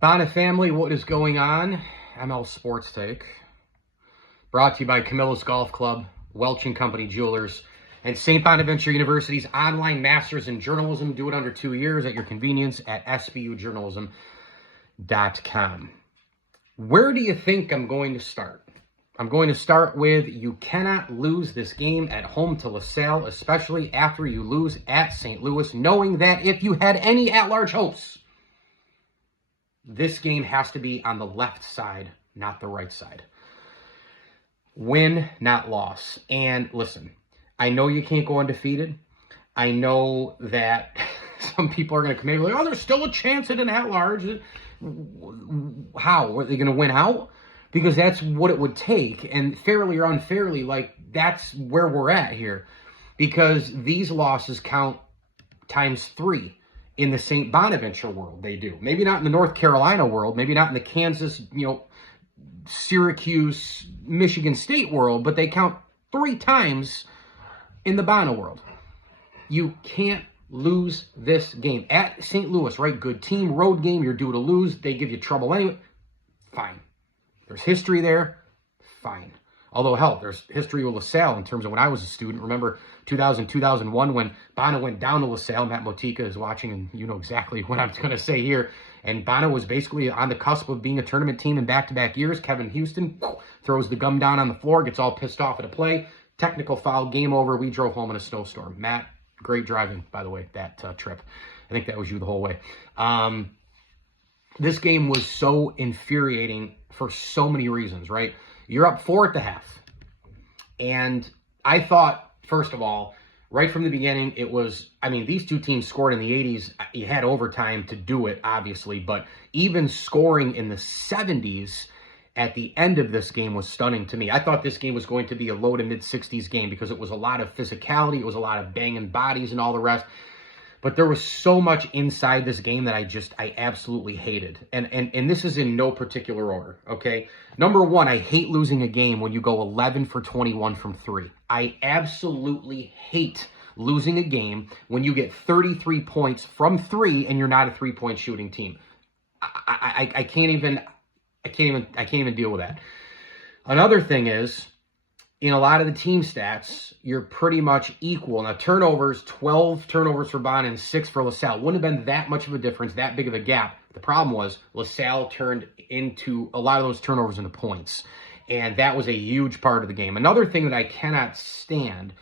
Bonna family, what is going on? ML Sports Take. Brought to you by Camilla's Golf Club, Welch & Company Jewelers, and St. Bonaventure University's online Masters in Journalism. Do it under 2 years at your convenience at sbujournalism.com. Where do you think I'm going to start? I'm going to start with you cannot lose this game at home to LaSalle, especially after you lose at St. Louis, knowing that if you had any at-large hopes, this game has to be on the left side, not the right side. Win, not loss. And listen, I know you can't go undefeated. I know that some people are going to come in like, oh, there's still a chance at an at-large. How? Are they going to win out? Because that's what it would take. And fairly or unfairly, like, that's where we're at here. Because these losses count times 3 in the St. Bonaventure world. They do. Maybe not in the North Carolina world. Maybe not in the Kansas, Syracuse, Michigan State world. But they count 3 times in the Bonna world. You can't lose this game. At St. Louis, right? Good team, road game. You're due to lose. They give you trouble anyway. Fine. There's history there. Fine. Although, hell, there's history with LaSalle in terms of when I was a student. Remember 2000, 2001 when Bonna went down to LaSalle. Matt Motika is watching, and you know exactly what I'm going to say here. And Bonna was basically on the cusp of being a tournament team in back-to-back years. Kevin Houston throws the gum down on the floor, gets all pissed off at a play. Technical foul, game over. We drove home in a snowstorm. Matt, great driving, by the way, that trip. I think that was you the whole way. This game was so infuriating for so many reasons, right? You're up 4 at the half. And I thought, first of all, right from the beginning, it was, these two teams scored in the 80s. You had overtime to do it, obviously. But even scoring in the 70s at the end of this game was stunning to me. I thought this game was going to be a low to mid-60s game because it was a lot of physicality. It was a lot of banging bodies and all the rest. But there was so much inside this game that I absolutely hated. And this is in no particular order, okay? Number one, I hate losing a game when you go 11 for 21 from 3. I absolutely hate losing a game when you get 33 points from 3 and you're not a 3-point shooting team. I can't even deal with that. Another thing is, in a lot of the team stats, you're pretty much equal. Now, turnovers, 12 turnovers for Bonna and 6 for LaSalle. Wouldn't have been that much of a difference, that big of a gap. The problem was LaSalle turned into a lot of those turnovers into points. And that was a huge part of the game. Another thing that I cannot stand,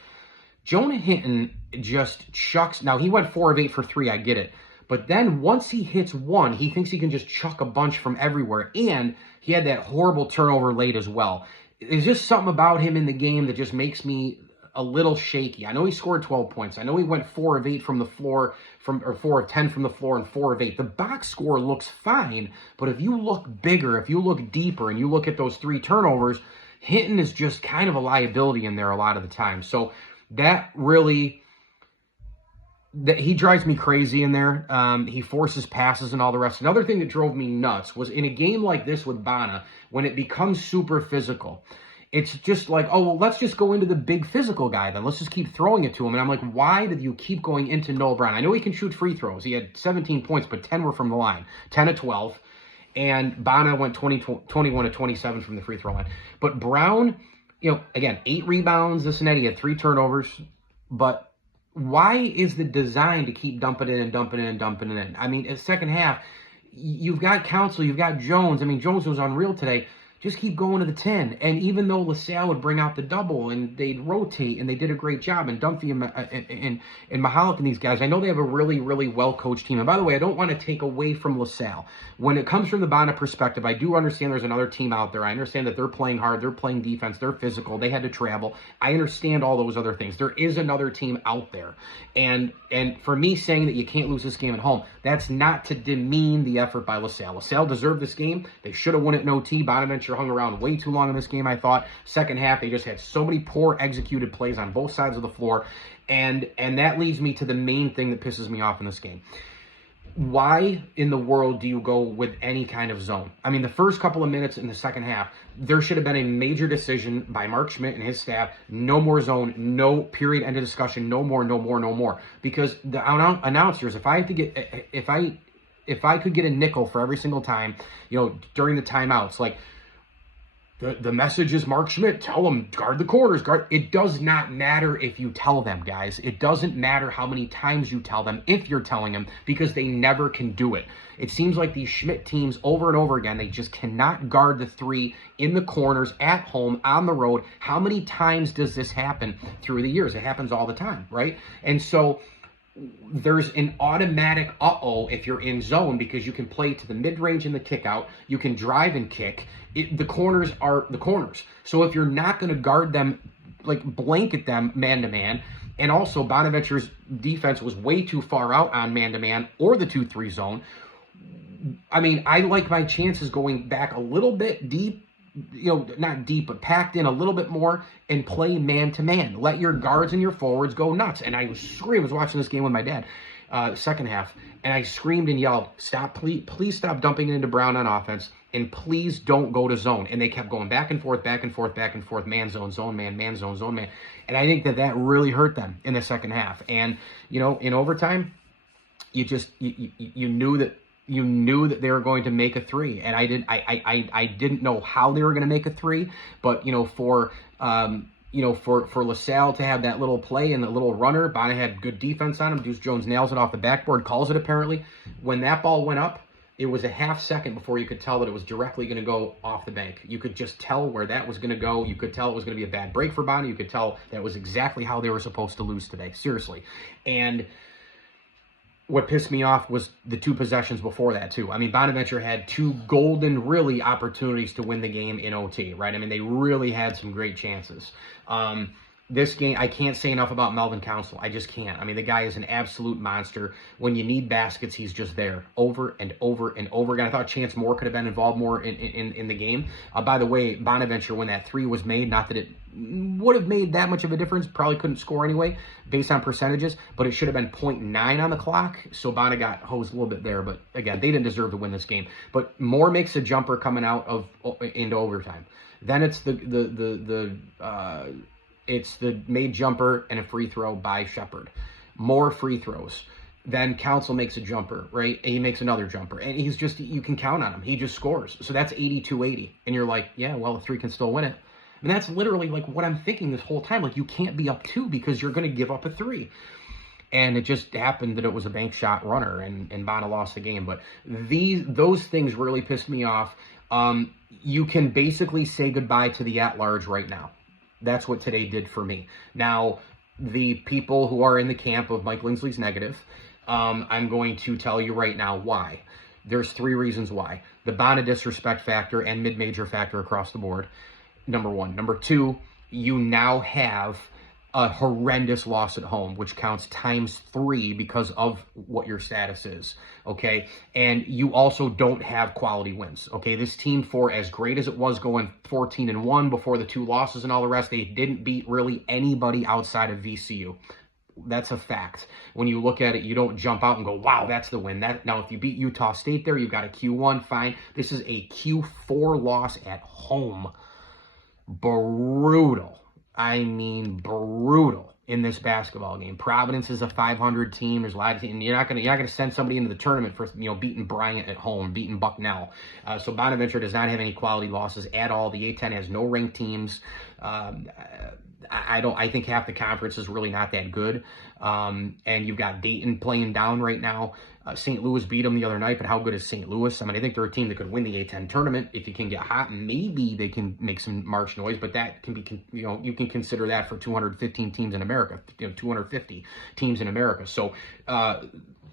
Jonah Hinton just chucks. Now, he went 4 of 8 for 3, I get it. But then once he hits one, he thinks he can just chuck a bunch from everywhere. And he had that horrible turnover late as well. There's just something about him in the game that just makes me a little shaky. I know he scored 12 points. I know he went 4 of 8 from the floor, or 4 of 10 from the floor and 4 of 8. The box score looks fine, but if you look bigger, if you look deeper, and you look at those 3 turnovers, Hinton is just kind of a liability in there a lot of the time. So that really... he drives me crazy in there. He forces passes and all the rest. Another thing that drove me nuts was in a game like this with Bonna, when it becomes super physical, it's just like, oh, well, let's just go into the big physical guy then. Let's just keep throwing it to him. And I'm like, why did you keep going into Noah Brown? I know he can shoot free throws. He had 17 points, but 10 were from the line. 10 of 12. And Bonna went 21 to 27 from the free throw line. But Brown, again, 8 rebounds, this and that. He had 3 turnovers. But why is the design to keep dumping it in, dumping it in, dumping it in? In the second half, you've got Council, you've got Jones. Jones was unreal today. Just keep going to the 10. And even though LaSalle would bring out the double and they'd rotate and they did a great job, and Dunphy and Mahalik and these guys, I know they have a really, really well-coached team. And by the way, I don't want to take away from LaSalle. When it comes from the Bonna perspective, I do understand there's another team out there. I understand that they're playing hard, they're playing defense, they're physical, they had to travel. I understand all those other things. There is another team out there. And for me saying that you can't lose this game at home, that's not to demean the effort by LaSalle. LaSalle deserved this game. They should have won it in OT. Bonaventure hung around way too long in this game, I thought. Second half, they just had so many poor executed plays on both sides of the floor. And that leads me to the main thing that pisses me off in this game. Why in the world do you go with any kind of zone? The first couple of minutes in the second half, there should have been a major decision by Mark Schmidt and his staff. No more zone, no period, end of discussion, no more. Because the announcers, if I if I could get a nickel for every single time, during the timeouts, like, the message is Mark Schmidt, tell them, guard the corners, guard. It does not matter if you tell them, guys. It doesn't matter how many times you tell them, if you're telling them, because they never can do it. It seems like these Schmidt teams, over and over again, they just cannot guard the three in the corners, at home, on the road. How many times does this happen through the years? It happens all the time, right? And so there's an automatic uh-oh if you're in zone, because you can play to the mid-range and the kick out. You can drive and kick. The corners are the corners. So if you're not going to guard them, like blanket them man-to-man, and also Bonaventure's defense was way too far out on man-to-man or the 2-3 zone, I mean, I like my chances going back a little bit deep, not deep, but packed in a little bit more and play man-to-man. Let your guards and your forwards go nuts. And I was screaming. I was watching this game with my dad, second half, and I screamed and yelled, stop, please stop dumping it into Brown on offense, and please don't go to zone. And they kept going back and forth, back and forth, back and forth, man zone, zone man zone, zone man. And I think that really hurt them in the second half. And, in overtime, you knew that they were going to make a three, and I didn't know how they were going to make a three, but for LaSalle to have that little play and the little runner, Bonnet had good defense on him. Deuce Jones nails it off the backboard, calls it apparently. When that ball went up, it was a half second before you could tell that it was directly going to go off the bank. You could just tell where that was going to go. You could tell it was going to be a bad break for Bonnet. You could tell that was exactly how they were supposed to lose today, seriously. And what pissed me off was the two possessions before that, too. I mean, Bonaventure had two golden, really, opportunities to win the game in OT, right? I mean, they really had some great chances. This game, I can't say enough about Melvin Council. I just can't. I mean, the guy is an absolute monster. When you need baskets, he's just there over and over and over again. I thought Chance Moore could have been involved more in the game. By the way, Bonaventure, when that three was made, not that it would have made that much of a difference, probably couldn't score anyway based on percentages, but it should have been 0.9 on the clock, so Bonnet got hosed a little bit there. But again, they didn't deserve to win this game. But Moore makes a jumper coming out into overtime. Then it's it's the made jumper and a free throw by Shepard. More free throws. Then Council makes a jumper, right? And he makes another jumper. And he's just, you can count on him. He just scores. So that's 82-80. And you're like, yeah, well, the three can still win it. And that's literally like what I'm thinking this whole time. Like, you can't be up two because you're going to give up a three. And it just happened that it was a bank shot runner, and Bonnet lost the game. But those things really pissed me off. You can basically say goodbye to the at-large right now. That's what today did for me. Now, the people who are in the camp of Mike Lindsley's negative, I'm going to tell you right now why. There's three reasons why. The Bonnet disrespect factor and mid-major factor across the board, number one. Number two, you now have a horrendous loss at home, which counts ×3 because of what your status is, okay? And you also don't have quality wins, okay? This team, for as great as it was going 14-1 before the two losses and all the rest, they didn't beat really anybody outside of VCU. That's a fact. When you look at it, you don't jump out and go, wow, that's the win. Now, if you beat Utah State there, you've got a Q1, fine. This is a Q4 loss at home. Brutal. I mean, brutal in this basketball game. Providence is a 500 team. There's a lot of teams, and you're not gonna send somebody into the tournament for beating Bryant at home, beating Bucknell. So Bonaventure does not have any quality losses at all. The A10 has no ranked teams. I think half the conference is really not that good. And you've got Dayton playing down right now. St. Louis beat them the other night, but how good is St. Louis? I mean, I think they're a team that could win the A10 tournament if you can get hot. Maybe they can make some March noise, but that can be, you can consider that for 215 teams in America, 250 teams in America. So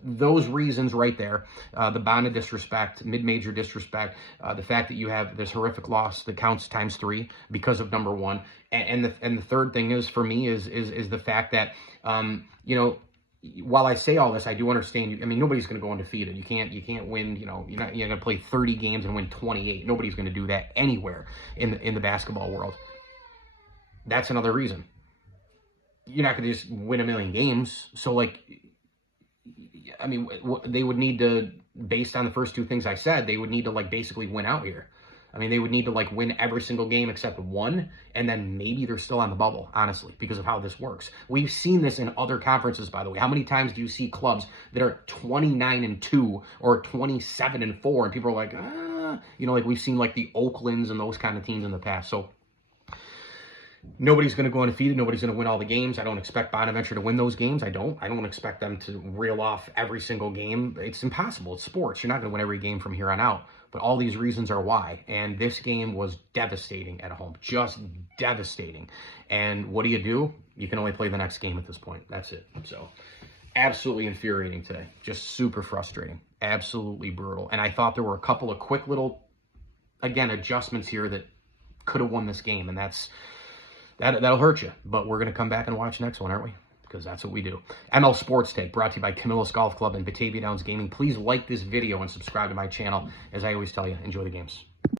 those reasons right there, the Bonnet disrespect, mid-major disrespect, the fact that you have this horrific loss that counts ×3 because of number one, and the third thing is, for me, is the fact that while I say all this, I do understand. I mean, nobody's going to go undefeated. You can't win. You're going to play 30 games and win 28. Nobody's going to do that anywhere in the basketball world. That's another reason. You're not going to just win a million games. So, like, I mean, they would need to, based on the first two things I said, they would need to, like, basically win out here. I mean, they would need to like win every single game except one, and then maybe they're still on the bubble, honestly, because of how this works. We've seen this in other conferences, by the way. How many times do you see clubs that are 29-2 or 27-4, and people are like, you know, like we've seen like the Oaklands and those kind of teams in the past. So nobody's going to go undefeated. Nobody's going to win all the games. I don't expect Bonaventure to win those games. I don't expect them to reel off every single game. It's impossible. It's sports. You're not going to win every game from here on out. But all these reasons are why. And this game was devastating at home. Just devastating. And what do? You can only play the next game at this point. That's it. So absolutely infuriating today. Just super frustrating. Absolutely brutal. And I thought there were a couple of quick little, again, adjustments here that could have won this game. And that'll hurt you. But we're going to come back and watch the next one, aren't we? Because that's what we do. ML Sports Take, brought to you by Camillus Golf Club and Batavia Downs Gaming. Please like this video and subscribe to my channel. As I always tell you, enjoy the games.